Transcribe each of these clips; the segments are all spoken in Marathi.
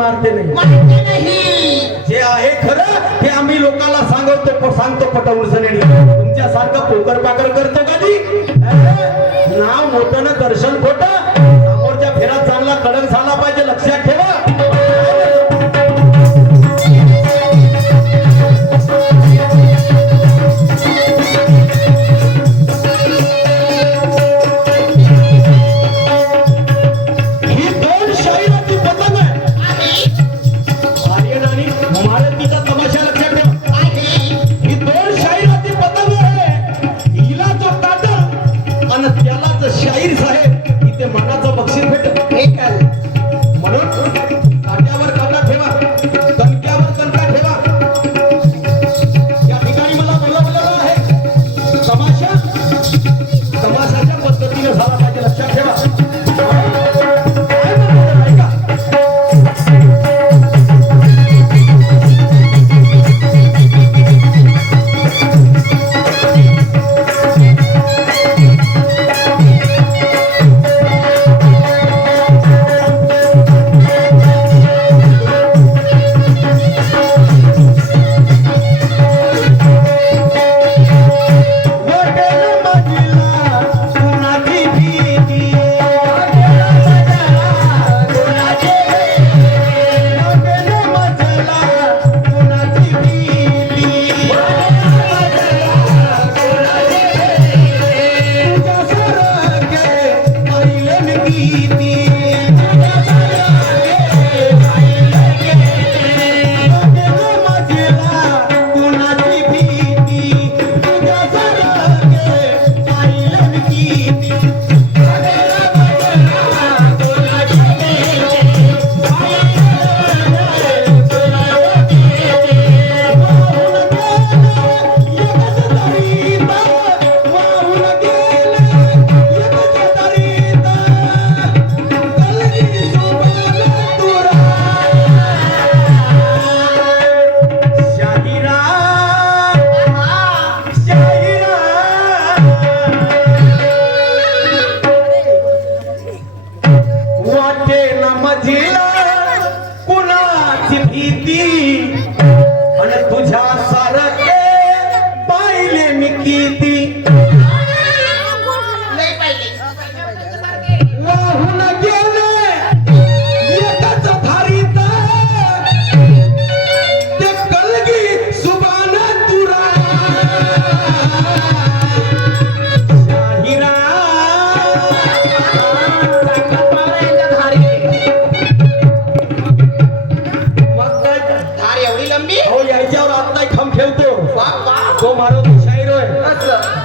मारते नाही. जे आहे खरं ते आम्ही लोकांना सांगतो पटवून सनेडी. तुमच्यासारखं पोकर पाकर करतो कधी नाव मोठं ना दर्शन खोटं. समोरच्या फेरात चांगला कडक झाला पाहिजे लक्षात ठेवा. शाहीर साहेब इथे मनाचं बक्षीस भेटत म्हणून काट्यावर काटा ठेवा दणक्यावर दणका ठेवा. या ठिकाणी मला बोलवलेलं आहे तमाशाच्या पद्धतीने झाला पाहिजे लक्षात ठेवा.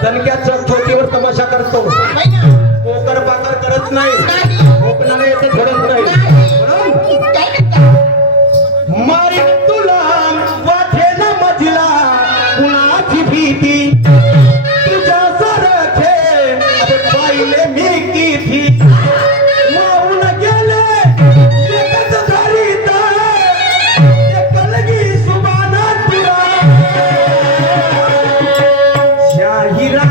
दणक्याच्या चौकीवर तमाशा करतो पोकर पाकर करत नाही कोकणाला येते घडत नाही. मारी तुला वाटे ना मजला कुणाची भीती तुझ्या सारखे अरे पाहिले मी किती वाहून गेले एकच धरीत कलगी सुबाना तुला शाहिरा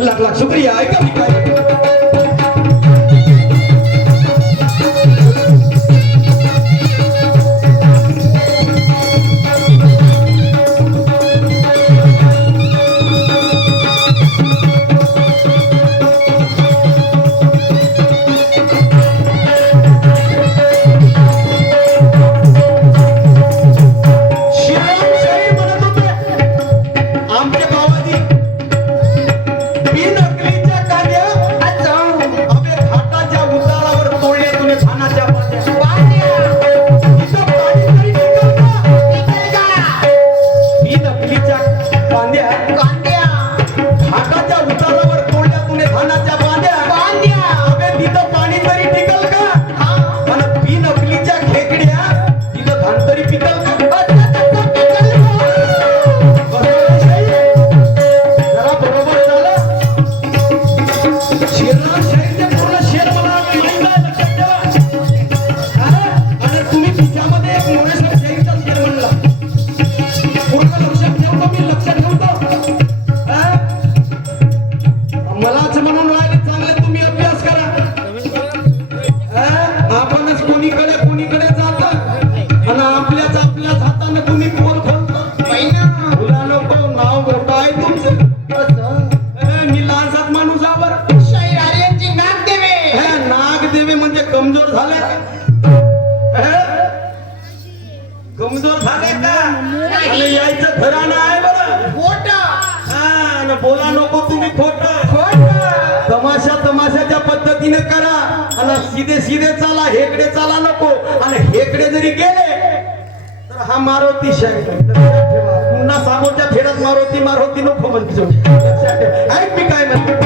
लाख लाख शुक्रिया ऐका मी काय कमजोर झाले का आणि यायचं घराणं आहे बरं खोट बोला नको तुम्ही खोट तमाशा तमाशाच्या पद्धतीने करा आणि सीधे सीधे चाला हेकडे चाला नको आणि हेकडे जरी गेले तर हा मारुती पुन्हा समोरच्या फेऱ्यात मारुती नको म्हणतो ऐक मी काय म्हणतो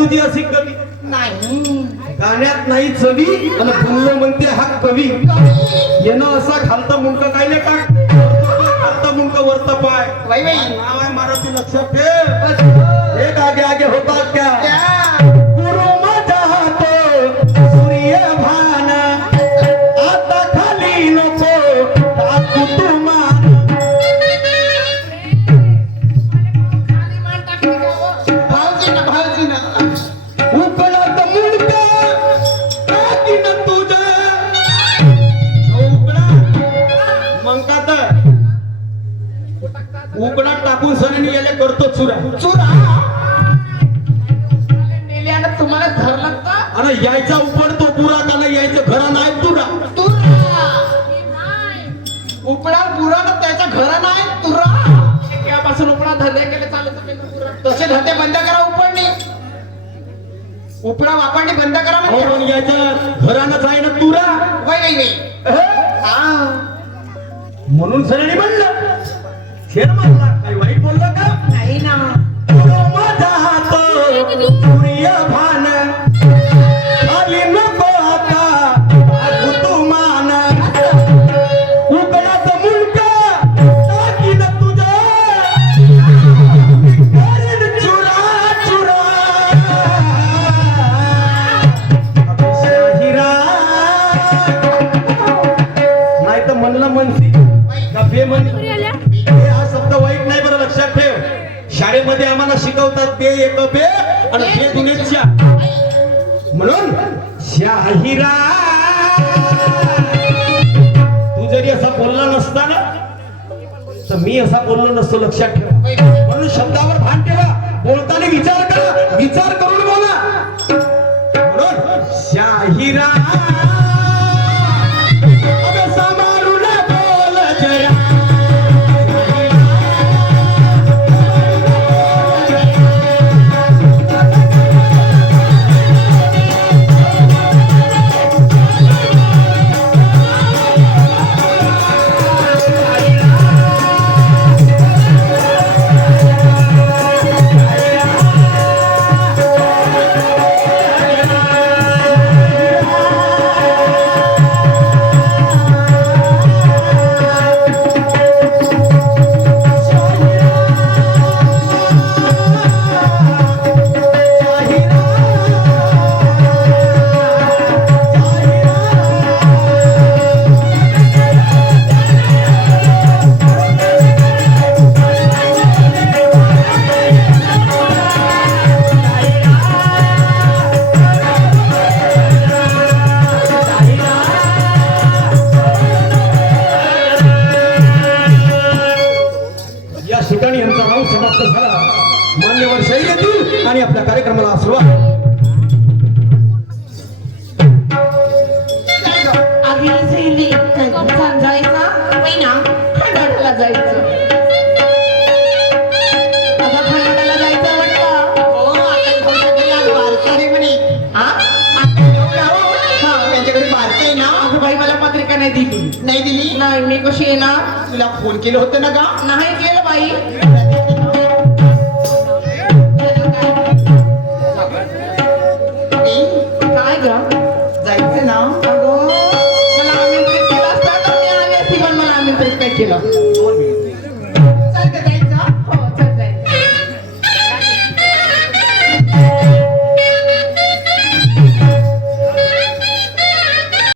तुझी अशी कवी नाही गाण्यात नाही चवी आणि बोलणं म्हणते हा कवी येणं असा खालता मुंक काय नाही का खालता मुंक वरत पाय नाव आहे मारुती लक्षात ठेव एक आगे आगे होता क्या गुरु माझा तो सूर्य भान आता खाली नको उकडात टाकून सनी याला करतो चुरा चुरा नेल्यानं तुम्हाला धरलं का आणि यायचा उपडतो पुरा का नाही यायचं घरा नाही तुरा तुरा उपडा बुरा ना त्याच्या घरा नाही तुरा तेव्हापासून उपडा धंदे केले चालत तसे धंदे बंद करा उपडणी उपडा वापरणी बंद करा म्हणजे पण यायचं घरानच आहे ना तुरा वय नाही म्हणून सनी म्हणलं शेर मारला काही वाईट बोललं का नाही ना माझा हात सूर्य भान आली नको आता तू मान उकळाचं मुलगा टाकीन तुझ्या करीन चुरा चुरा शाहिरा नाही तर म्हणलं म्हणसी का बे म्हण हा शब्द वाईट नाही बरं लक्षात ठेव शाळेमध्ये आम्हाला शिकवतात बे एक बे आणि बे दुनिया म्हणून शाहिरा तू जरी असा बोलला नसता ना तर मी असा बोललो नसतो लक्षात ठेवा म्हणून शब्दावर भान ठेवा बोलताना विचार करा विचार करून बोला म्हणून शाहिरा अबे समारून बोल जरा मान्यवर शैलीतील आणि आपल्या कार्यक्रमाला सुरुवात जायचं आता खंडाला जायचं म्हटलं हो आता बारसाने म्हणे त्यांच्याकडे बारसा आहे ना अगं बाई मला पत्रिका नाही दिली नाही मी कशी आहे ना तुला फोन केलं होतं ना का नाही केलं बाई काय ग जायचं ना अगं मला आम्ही केलं असतं तर मी आली असती पण मला आम्ही काय केलं चालतं